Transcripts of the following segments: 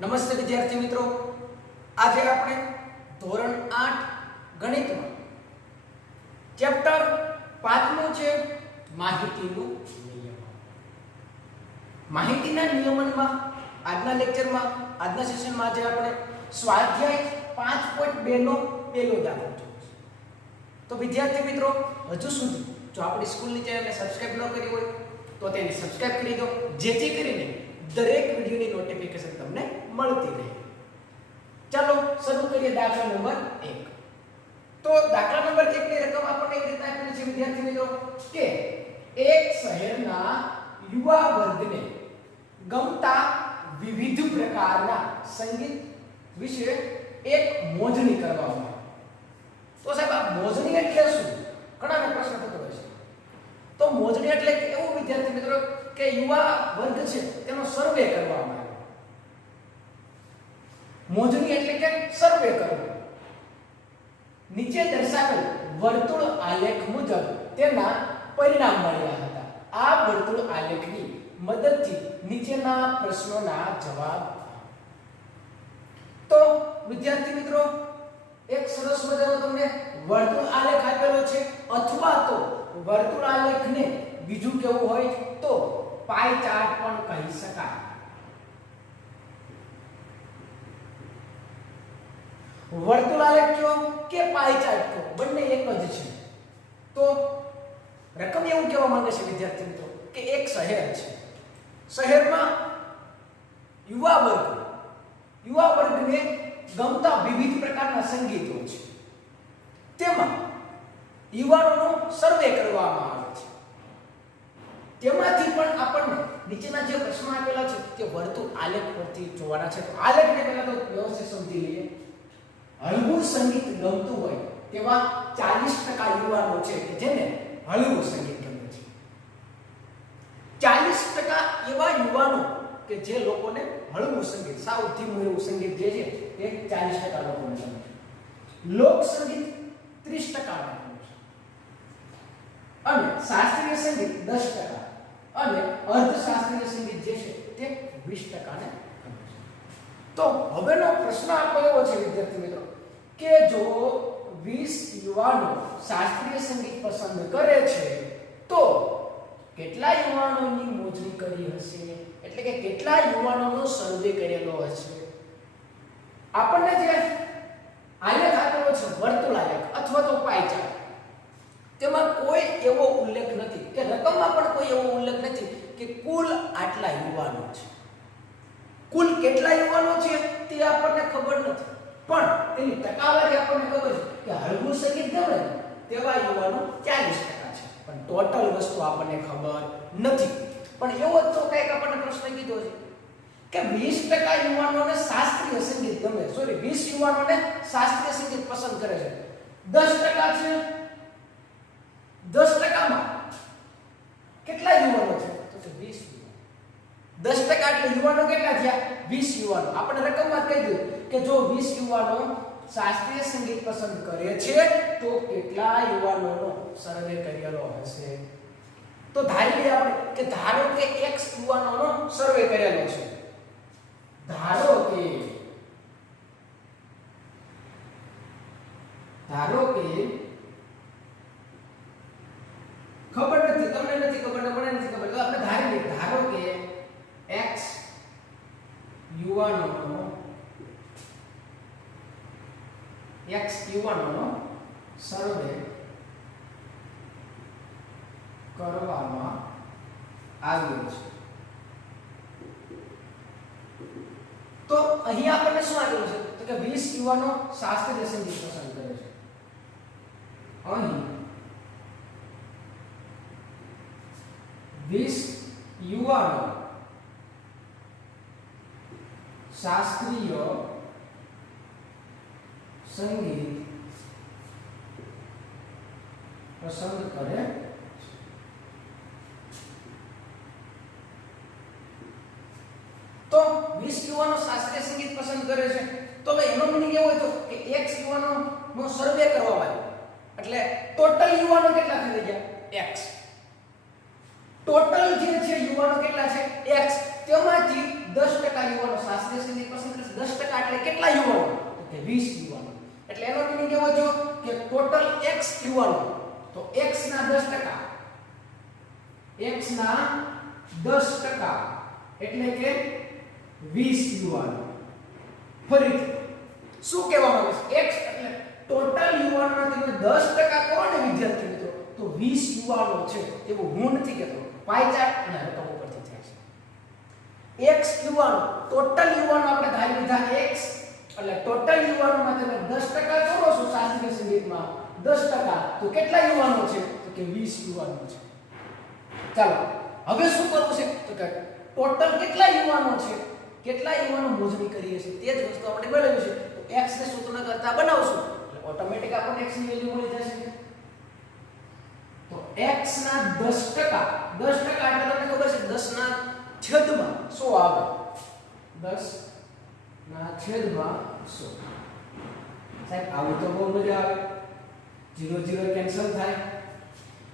નમસ્તે વિદ્યાર્થી મિત્રો, આજે આપણે ધોરણ 8 ગણિતમાં ચેપ્ટર 5નું છે માહિતીનું નિયમન. માહિતીના નિયમનમાં આજના લેક્ચરમાં આજના સેશનમાં આજે આપણે સ્વાધ્યાય 5.2 નો પહેલો દાખલો જોઈશું. તો વિદ્યાર્થી મિત્રો, હજુ સુધી જો આપણી સ્કૂલની ચેનલને સબસ્ક્રાઇબ ન કરી હોય તો તેને સબસ્ક્રાઇબ કરી દો, જેથી કરીને દરેક વિડિયોની નોટિફિકેશન તમને મળતી રહે. ચાલો શરૂ કરીએ દાખલા નંબર 1. તો દાખલા નંબર 1 ની રકમ આપણને એવી રીતે આપેલી છે વિદ્યાર્થી મિત્રો કે એક શહેરના યુવા વર્ગને ગમતા વિવિધ પ્રકારના સંગીત વિશે એક મોજણી કરવામાં આવે. તો સાહેબ આ મોજણી એટલે શું? ઘણાને પ્રશ્ન થતો હોય છે. તો મોજણી એટલે એવું વિદ્યાર્થી મિત્રો કે યુવા વર્ગ છે તેનો સર્વે કરવામાં આવે. મોજણી એટલે કે સર્વે કરવો. નીચે દર્શાવેલ વર્તુળ આલેખ મુજબ તેના પરિણામ મળ્યા હતા. આ વર્તુળ આલેખની મદદથી નીચેના પ્રશ્નોના જવાબ. તો વિદ્યાર્થી મિત્રો, એક સરસ મજાનો તમને વર્તુળ આલેખ આપેલો છે, અથવા તો વર્તુળ આલેખને બીજું કેવું હોય તો પાઈ ચાર્ટ પણ કહી શકાય. વર્તુળ આલેખ કયો કે પાઈ ચાર્ટ કયો, બંને એક જ છે. તો રકમ એવું કહેવા માંગે છે વિદ્યાર્થી મિત્રો કે એક શહેર છે, શહેરમાં યુવા વર્ગને ગમતા વિવિધ પ્રકારના સંગીતો છે. તેમાં યુવાનોનો સર્વે કરવામાં આવે છે. તેમાંથી પણ આપણને નીચેના જે પ્રશ્નો આપેલા છે તે વર્તુળ આલેખ પરથી જોવાના છે. તો આલેખને પહેલા તો વ્યવસ્થિત સમજી લઈએ. હળવું સંગીત ગમતું હોય તેવા 40% યુવાનો છે કે જેને હળવું સંગીત ગમે છે. 40% એવા યુવાનો કે જે લોકોને હળવું સંગીત, સાવ ધીમું એવું સંગીત જે છે તે 40% લોકોને ગમે છે. લોક સંગીત 30% ને ગમે છે અને શાસ્ત્રીય સંગીત 10% અને અર્ધશાસ્ત્રીય સંગીત જે છે તે 20% ને ગમે છે. તો હવેનો પ્રશ્ન આપણો એવો છે વિદ્યાર્થી મિત્રો કે જો 20 યુવાનો શાસ્ત્રીય સંગીત પસંદ કરે છે તો કેટલા યુવાનોની મોજણી કરી હશે, એટલે કે કેટલા યુવાનોનો સર્વે કરેલો હશે. આપણને જે આલેખ આપેલો છે વર્તુળ આલેખ અથવા તો પાઈ ચાર્ટ, તેમાં કોઈ એવો ઉલ્લેખ નથી કે રકમમાં પણ કોઈ એવો ઉલ્લેખ નથી કે કુલ આટલા યુવાનો છે. કુલ કેટલા યુવાનો છે તે આપણને ખબર નથી, પણ તેની ટકાવારી આપણને ખબર છે કે હળવું સંગીત ગમે તેવા યુવાનો 40% છે, પણ ટોટલ વસ્તુ આપણને ખબર નથી. પણ એવો તો કંઈક આપણને પ્રશ્ન કીધો છે કે 20% યુવાનોને શાસ્ત્રીય સંગીત ગમે, 20 યુવાનોને શાસ્ત્રીય સંગીત પસંદ કરે છે. 10% છે, 10%માં કેટલા યુવાનો છે તો કે 20 યુવાનો. 10% એટલે યુવાનો કેટલા થયા? 20 યુવાનો. આપણે રકમમાં કહી દીધું કે જો 20 યુવાનો શાસ્ત્રીય સંગીત પસંદ કરે છે તો કેટલા યુવાનોનો સર્વે કરેલો હશે. તો ધારી લઈએ આપણે કે ધારો કે x યુવાનોનો સર્વે કરેલો છે. ધારો કે ખબર નથી, તમને નથી ખબર ને મને નથી ખબર, તો આપણે ધારી લઈએ ધારો કે x યુવાનોનો સર્વે કરવામાં આવ્યો છે. તો અહીં આપણને શું આપેલું છે તો કે 20 યુવાનો શાસ્ત્રીય સંગીત પસંદ કરે છે. અહીં 20 યુવાનો શાસ્ત્રીય સંગીત પસંદ કરે. તો 20 યુવાનો શાસ્ત્રીય સંગીત પસંદ કરે છે, તો એનો મીનિંગ એવો હતો કે x યુવાનોનો સર્વે કરવામાં આવ્યો એટલે ટોટલ યુવાનો કેટલા થઈ ગયા? x. ટોટલ જે છે યુવાનો કેટલા છે? x. તેમાંથી 10% યુવાનો શાસ્ત્રીય સંગીત પસંદ એટલે કેટલા યુવાનો? તો કે 20 યુવાનો. એટલે એનો મીનિંગ કેવો થયો કે ટોટલ x યુવાનો, તો x ના 10%, x ના 10% એટલે કે 20 યુવાનો. ફરીથી શું કહેવામાં આવે છે? x એટલે ટોટલ યુવાનોના તમે 10% કરો ને વિદ્યાર્થી મિત્રો, તો 20 યુવાનો છે એવું હું નથી કહેતો, પાઈ ચાર્ટ અને રકમ ઉપરથી થાય છે. x યુવાનો, ટોટલ યુવાનો આપણે ધારી લીધા x, એટલે ટોટલ યુવાનોમાં તમે 10% કરો છો શાસ્ત્રીય સંગીતમાં 10%, તો કેટલા યુવાનો છે? તો કે 20 યુવાનો છે. ચાલો હવે શું કરવું છે? તો કે ટોટલ કેટલા યુવાનો છે, કેટલા યુવાનો મોજણી કરીએ છીએ તે જ વસ્તુ આપણે મેળવવી છે. તો x ને સૂત્ર કરતા બનાવશું એટલે ઓટોમેટિક આપણને x ની વેલ્યુ મળી જશે. તો x ના 10%, 10% એટલે તમને ખબર છે 10 ના છેદમાં 100 આવે, 10 ના છેદમાં 100. સાહેબ આવું તો બહુ મજા આવે, 0 0 કેન્સલ થાય,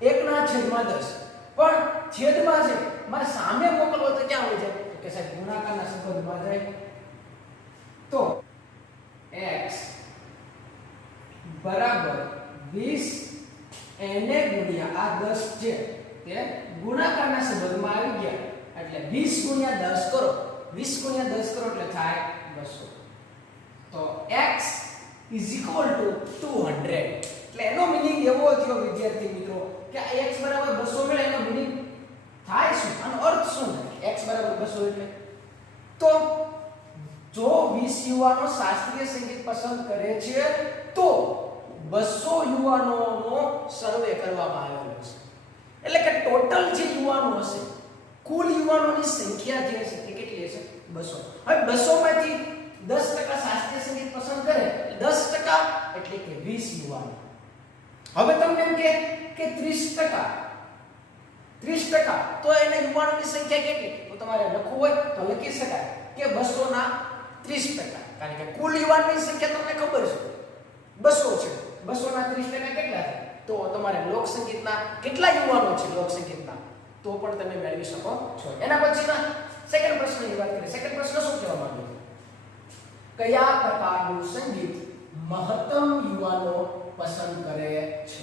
1 ના છેદમાં 10, પણ છેદમાં છે મારે સામે મોકલવો તો ક્યાં હોય જાય? તો કે સાહેબ ગુણાકારના સંબંધમાં જાય. તો x બરાબર 20 એને ગુણ્યા આ 10 છે તે ગુણાકારના સંબંધમાં આવી ગયા, એટલે 20 ગુણ્યા 10 કરો, 20 ગુણ્યા 10 કરો એટલે થાય 200. તો x = 200. એટલે એનો મીનિંગ એવો થયો વિદ્યાર્થી મિત્રો કે આ x બરાબર 200 મળે, એનો મીનિંગ થાય શું, આનો અર્થ શું થાય? x બરાબર 200 એટલે તો જો 20 યુવાનો શાસ્ત્રીય સંગીત પસંદ કરે છે તો 200 યુવાનોનો સર્વે કરવામાં આવેલો છે. એટલે કે ટોટલ જે યુવાનો હશે, કુલ યુવાનોની સંખ્યા જે હશે તે કેટલી હશે? 200. હવે 200 માંથી 10% શાસ્ત્રીય સંગીત પસંદ કરે, 10% એટલે કે 20 યુવાનો. હવે તમને એમ કે 30%, 30% તો એને યુવાનોની સંખ્યા કેટલી? તો તમારે લખવું હોય તો લખી શકાય કે 200 ના 30%, કારણ કે કુલ યુવાનની સંખ્યા તમને ખબર છે 200 છે, 200 ના 30% કેટલા થાય? તો તમારે લોક સંગીતના કેટલા યુવાનો છે લોક સંગીતના તો પણ તમે મેળવી શકો છો. એના પછીના સેકન્ડ પ્રશ્નની વાત કરીએ. સેકન્ડ પ્રશ્ન શું કહેવા માંગે છે? કયા પ્રકારનું સંગીત મહત્તમ યુવાનો પસંદ કરે છે?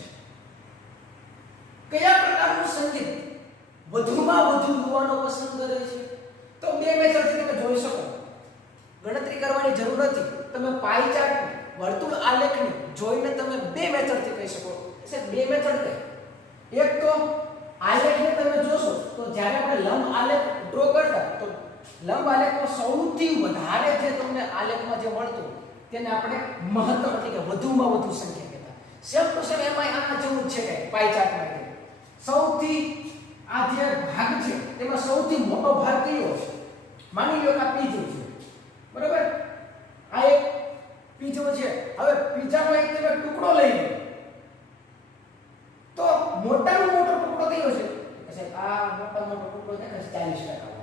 કયા પ્રકારનું સંગીત વધુમાં વધુ યુવાનો પસંદ કરે છે? તો બે મેથડથી તમે જોઈ શકો, ગણતરી કરવાની જરૂર નથી, તમે પાઈ ચાર્ટ વર્તુળ આલેખને જોઈને તમે બે મેથડથી કહી શકો. બે મેથડ કઈ? એક તો આલેખને તમે જોશો તો જ્યારે આપણે લંબ આલેખ ડ્રો કરતા તો લંબ આલેખમાં સૌથી વધારે જે તમને આલેખમાં જે મળતું તેને આપણે મહત્તમ એટલે કે વધુમાં વધુ સંખ્યા કહેતા. સેમ ટુ સેમ એમાં આના જેવું જ છે કે પાઈ ચાર્ટમાં સૌથી આ જે ભાગ છે તેમાં સૌથી મોટો ભાગ કયો છે? માની લો કે આ પીજો છે, બરાબર? આ એક પીજો છે. હવે પીજાનો એક તમે ટુકડો લઈ લો તો મોટામાં મોટો ટુકડો કયો છે? સાહેબ આ મોટામાં મોટો ટુકડો છે 40%.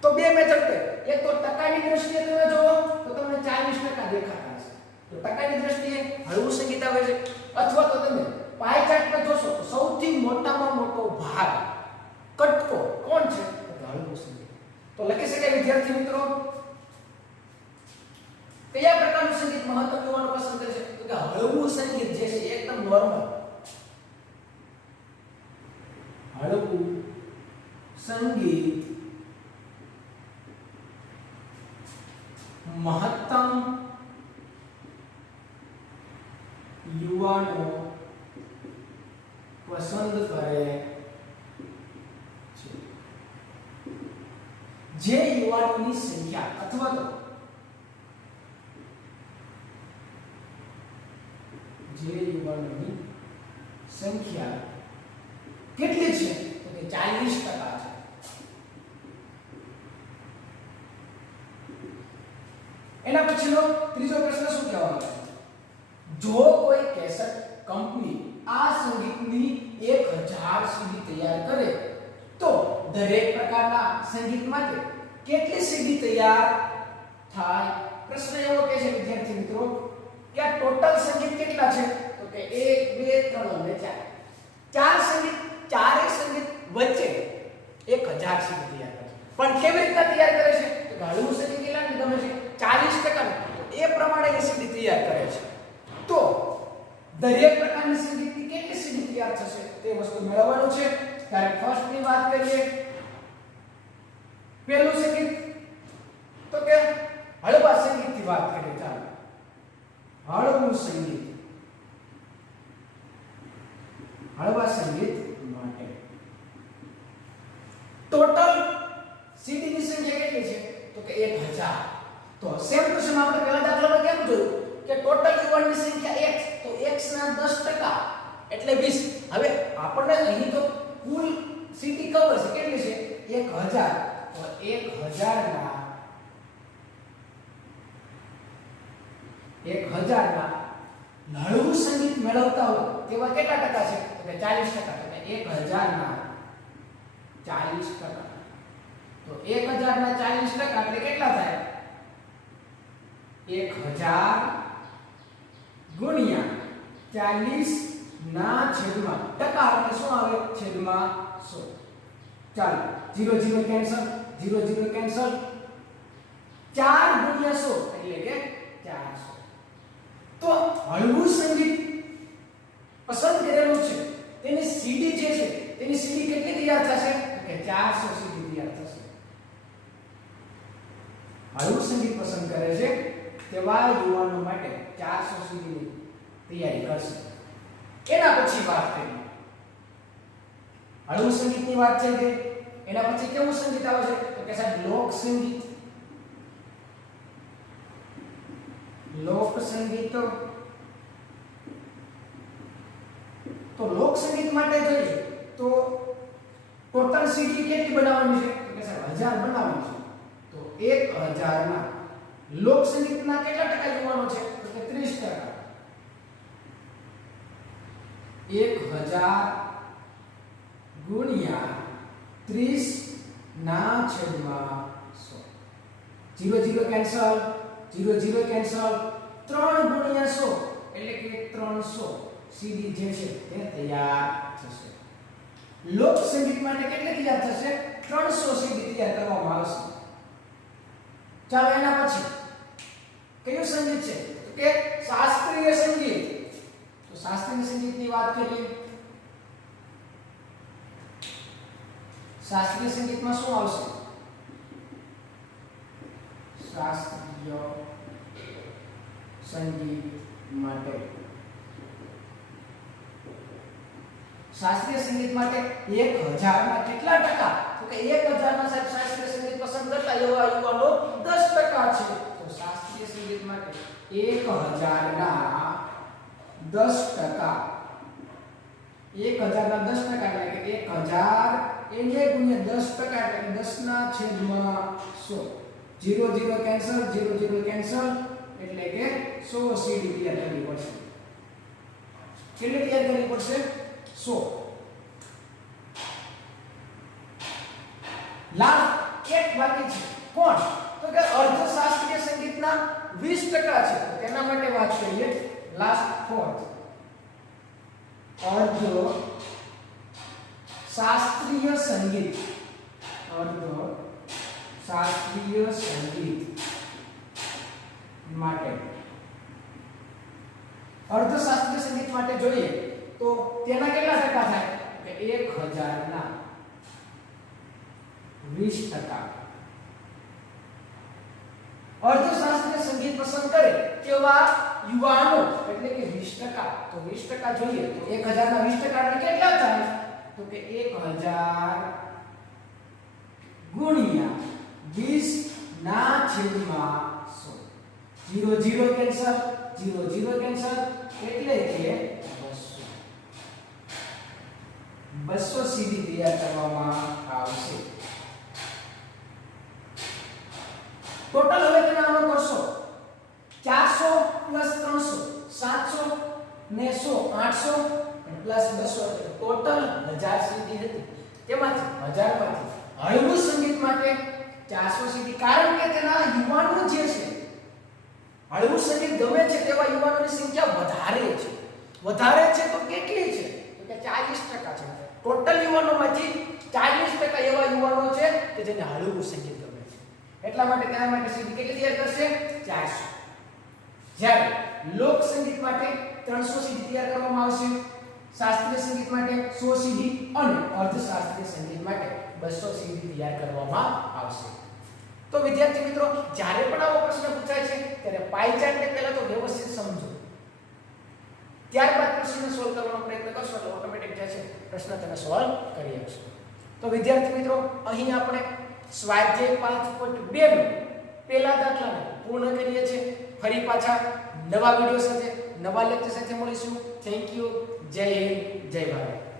તો બે મેથડ છે. એક તો ટકાની દ્રષ્ટિએ તમે જોવો તો તમને 40% દેખાતા હશે, તો ટકાની દ્રષ્ટિએ હળવું સંગીત આવે છે. અથવા તો તમે પાઈ ચાર્ટમાં જોશો તો સૌથી મોટામાં મોટો ભાગ કટકો કોણ છે? તો હળવું સંગીત. તો લખી શકાય વિદ્યાર્થી મિત્રો કયા પ્રકારનું સંગીત મહત્તમ યુવાનો પસંદ કરે છે? તો કે હળવું સંગીત જે છે એકદમ નોર્મલ હળવું સંગીત મહત્તમ યુવાનો પસંદ કરે છે. જે યુવાનોની સંખ્યા અથવા તો જે યુવાનોની સંખ્યા કેટલી છે? તો કે 40% છે. એના પછીનો ત્રીજો પ્રશ્ન શું કહેવામાં આવે છે? જો કોઈ કેસેટ કંપની આ સંગીતની 1000 સીડી તૈયાર કરે તો દરેક પ્રકારના સંગીત માટે કેટલી સીડી તૈયાર થાય? પ્રશ્ન એવો કહે છે વિદ્યાર્થી મિત્રો કે આ ટોટલ સંગીત કેટલા છે? તો કે 1 2 3 અને 4. ચાર સંગીત, ચારેય સંગીત વચ્ચે 1000 સીડી તૈયાર કરે છે. પણ કેવી રીતે તૈયાર કરે છે? તો હળવું સંગીત કેટલાને ગમે છે? 40% એ પ્રમાણે સીડી તૈયાર કરે છે. તો દરેક પ્રકારની સંગીતની કેટલી સીડી તૈયાર થશે તે વસ્તુ મેળવવાનું છે. ત્યારે ફર્સ્ટ ની વાત કરીએ. પહેલું સંગીત તો કે હળવા સંગીતની વાત કરીએ. ચાલો હળવું સંગીત. હળવા સંગીત માટે ટોટલ સીડીની સંખ્યા કેટલી છે તો કે 1000. તો સેમ ટુ સેમ આપણે પહેલા દાખલામાં કેમ જોયું કે ટોટલ યુવાનની સંખ્યા x, તો x ના 10% એટલે 20. હવે આપણને અહીં તો કુલ સીડી ખબર છે કેટલી છે 1000. તો 1000 ના હળવું સંગીત મેળવતા હોય તેવા કેટલા ટકા છે તો કે 40%. તો 1000 ના 40%. તો 1000 ના 40% એટલે કેટલા થાય 1000 ગુણ્યા 40 ના છેદમાં ટકા એટલે શું આવે છેદમાં 100. ચાલો 0 0 કેન્સલ, 0 0 કેન્સલ. 4 ગુણ્યા 100 એટલે કે 400. તો હળવું સંગીત પસંદ કરેલું છે તેની સીડી જે છે તેની સીડી કેટલી તૈયાર થશે કે 400 સીડી તૈયાર થશે. હળવું સંગીત પસંદ કરે છે તેવા યુવાનો માટે 400 સીડીની તૈયારી કરશે. એના પછી વાત કરીએ હળવું સંગીતની વાત છે કે એના પછી કેવું સંગીત આવે છે તો કે સાહેબ લોક સંગીત. લોક સંગીત તો લોક સંગીત માટે જોઈએ તો ટોટલ સીડી કેટલી બનાવવાની છે તો કે સાહેબ 1000 બનાવવાની છે. તો 1000 ના લોક સંગીતના કેટલા ટકા યુવાનો છે તો કે 30%. 1000 ગુણ્યા 30 ના છેદમાં 100. 0 0 કેન્સલ, 0 0 કેન્સલ. 3 ગુણ્યા 100 એટલે કે 300 સીડી જે છે તે તૈયાર થશે. લોક સંગીત માટે કેટલી તૈયાર થશે 300 સીડી તૈયાર કરવામાં આવશે. ચાલો એના પછી કયું સંગીત છે તો કે શાસ્ત્રીય સંગીત. તો શાસ્ત્રીય સંગીતની વાત કરીએ. શાસ્ત્રીય સંગીતમાં શું આવશે શાસ્ત્રીય સંગીત માટે શાસ્ત્રીય સંગીત માટે 1000 ના કેટલા ટકા તો કે 1000 ના સાહેબ શાસ્ત્રીય સંગીત પસંદ કરતા એવા યુવાનો 10% છે. તો શાસ્ત્રીય સંગીત માટે 1000 ના 10%. 1000 ના 10% એટલે કે 1000 એને ગુણ્યા 10% એટલે 10 ના છેદમાં 100. 0 0 કેન્સલ, 0 0 કેન્સલ એટલે કે 100 સીડી તૈયાર કરવી પડશે. કેટલી તૈયાર કરવી પડશે 100. લાસ્ટ એક બાકી છે કોણ તો કે અર્ધશાસ્ત્રીય સંગીતના 20% છે. તેના માટે વાત કરીએ. લાસ્ટ ફોર્થ અર્ધ શાસ્ત્રીય સંગીત. અર્ધ શાસ્ત્રીય સંગીત માટે અર્ધશાસ્ત્રીય સંગીત માટે જોઈએ તો તેના કેટલા ટકા થાય કે 1000 ના 20%. અર્ધશાસ્ત્રીય સંગીત પસંદ કરે તેવા યુવાનો એટલે કે 20%. તો 20% જોઈએ તો 1000 ના 20% એટલે કેટલા થાય તો કે 1000 ગુણ્યા 20 ના છેદમાં 100. 0 0 કેન્સલ, 0 0 કેન્સલ એટલે કે 200 સીડી તૈયાર કરવામાં આવશે. ટોટલ હવે તમે આનો કરશો 400 + 300 700 ને 100 800 પ્લસ 200 ટોટલ 1000 સીડી હતી. તેમાંથી 1000 માંથી હળવું સંગીત માટે 400 સીડી કારણ કે તેના યુવાનો જે છે હળવું સંગીત ગમે છે તેવા યુવાનોની સંખ્યા વધારે છે. વધારે છે તો કેટલી છે તો કે 40% છે. ટોટલ યુવાનોમાંથી 40% એવા યુવાનો છે કે જેને હળવું સંગીત ગમે છે. એટલા માટે તેના માટે સીડી કેટલી તૈયાર કરશે 400. જ્યારે લોક સંગીત માટે 300 સીડી તૈયાર કરવામાં આવશે, શાસ્ત્રીય સંગીત માટે 100 સીડી અને અર્ધ શાસ્ત્રીય સંગીત માટે 200 સીડી તૈયાર કરવામાં આવશે. તો વિદ્યાર્થી મિત્રો, જ્યારે પણ આવો પ્રશ્ન પૂછાય છે ત્યારે પાઈ ચાર્ટને પહેલા તો વ્યવસ્થિત સમજો, ત્યારબાદ પ્રશ્ન સોલ્વ કરવાનો પ્રયત્ન કરશો એટલે ઓટોમેટિક જે છે પ્રશ્ન તમે સોલ્વ કરી શકશો. તો વિદ્યાર્થી મિત્રો, અહીં આપણે સ્વાધ્યાય 5.2 નો પહેલા દાખલાને પૂર્ણ કરીએ છીએ. ફરી પાછા નવા વિડિયો સાથે, નવા લેક્ચર સાથે મળીશું. Thank you. જય હિન્દ, જય ભારત.